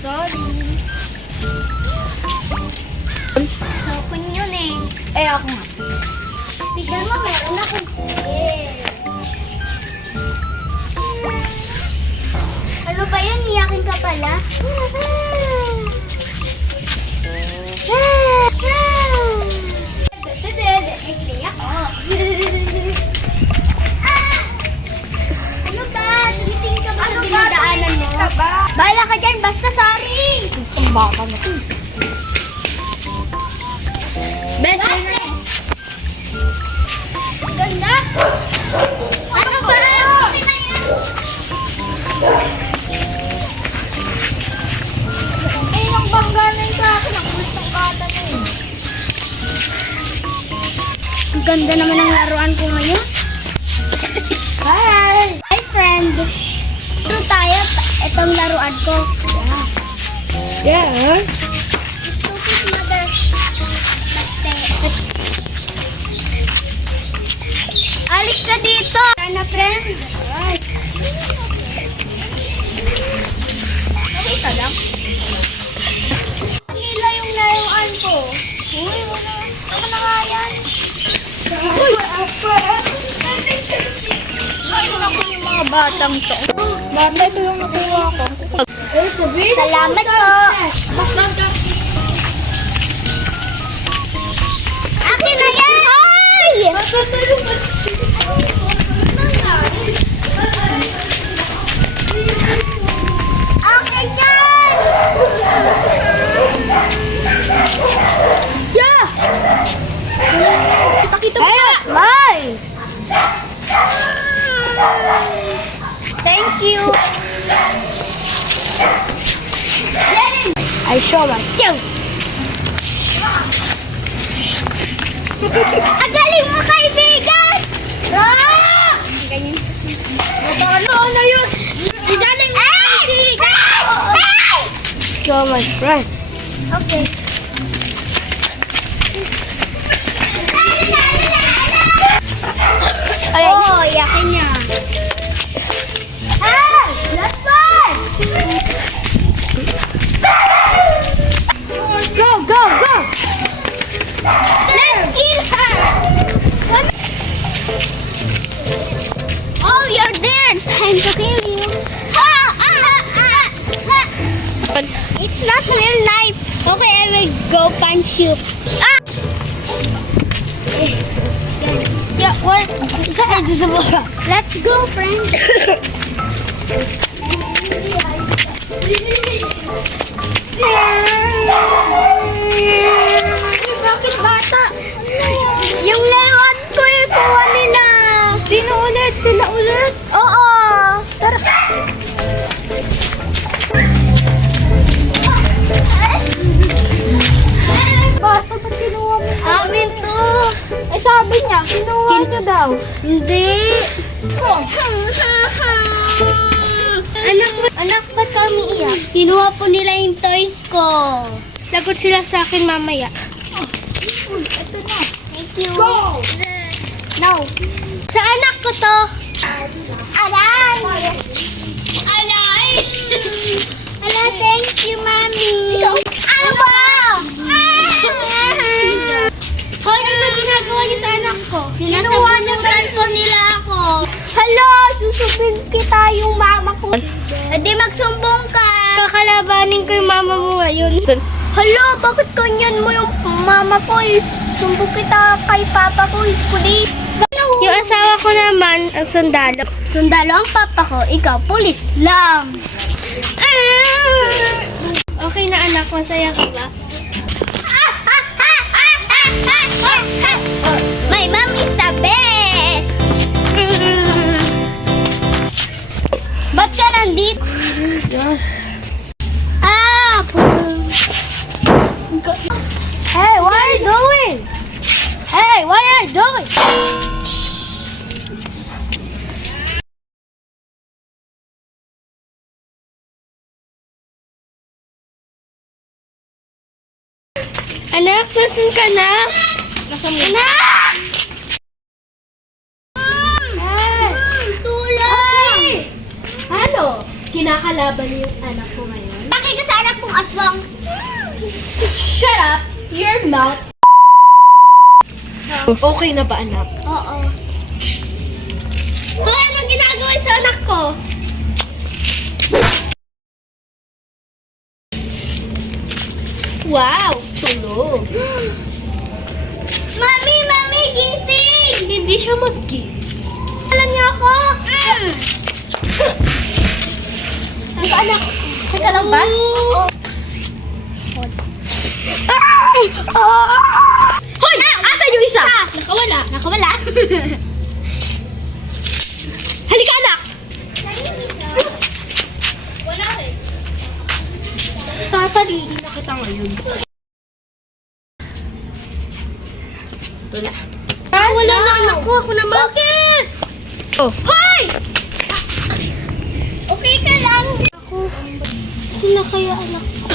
Sorry. Sopon yun eh. Eh, ako nga. Tignan mo, meron akong Ano ba yan? Iyakin ka pala? Kasi, iiyak ako. Ano ba? Tumitingin ka ba sa dinadaanan mo? Bahala ka dyan, basta sorry! Ang baka na. Best ganda! Ano ba? Okay na yan! Eh, yung bangga na yun sa akin. Ang gustong kata na yun. Ang ganda naman ng laruan ko ngayon. Hi! Hi, friend! Laro tayo. Itong laruan ko. Yeah. Stupid mother. Alis ka dito! Ano, friend? Nakita lang. Nila yung laruan ko. Uy, wala. Ano na nga yan? Uy! Ay, naku yung mga batang to. Bata, ito yung nakuha ko. Salamat po. Akin na yan! Hoy! Akin yan! Yeah! Pakita mo Hey, na. smile! Thank you. I show my skills. Ang galing mo, kaibigan! Ah! Ganyan. Ano yun? Ang galing mo, kaibigan! Let's go, my friend. Okay. Oh, yakin niya. Hey! Let's fight! Go, go, go! Let's kill her! Oh, you're there! Time to kill you. Ha! It's not real life. Okay, I will go punch you. Ah! Yeah, what? Let's go, friend. Bakit bata? Yung laruan ko yung kuha nila. Sino ulit? Sila ulit? Oo. Tara. Bata, ba't kinuha mo? Amin to. Eh, sabi niya, kinuha niya daw. Hindi. Anak, ba't kami iyak? Kinuha po nila yung toys ko. Lagot sila sa akin mamaya. Ito na. Thank you. Go! No. Sa anak ko to. Aray! Aray! Ala, thank you, Mami. Ano ba? Hoy, ano ginagawa niyo sa anak ko? Sinasabunutan po nila ako. Hala, susubin kita yung mama ko. Hindi magsumbong ka. Kakalabanin ko yung mama mo ngayon. Hala, bakit ganyan mo yung mama ko? Sumbong kita kay papa ko, pulis. Yung asawa ko naman, ang sundalo. Sundalo ang papa ko, ikaw pulis lang. Okay na anak, masaya ka ba? My mom is the best. Ba't ka nandito? Ah! Hey, what are you doing? Hey, what are you doing? Anak, nasan ka na? Nasan ka na? Tulong! Ano? Kinakalaban niyo yung anak ko ngayon? Bakit ka sa anak aswang. Shut up! Your mouth. Okay na ba, anak? Oo. Hoy, anong ginagawa sa anak ko? Wow! Tulog. Mami, mami, gising! Hindi siya mag-gising. Alam niyo ako? Ano anak? Teka lang ba? Hoy! Asan yung isa? Nakawala. Nakawala. Halika, anak! Wala rin. Tataliin na kita ngayon. Wala. Wala na, anak ko. Ako naman. Bakit? Oh. Hoy! Okay ka lang. Ako. Sino kaya anak ko?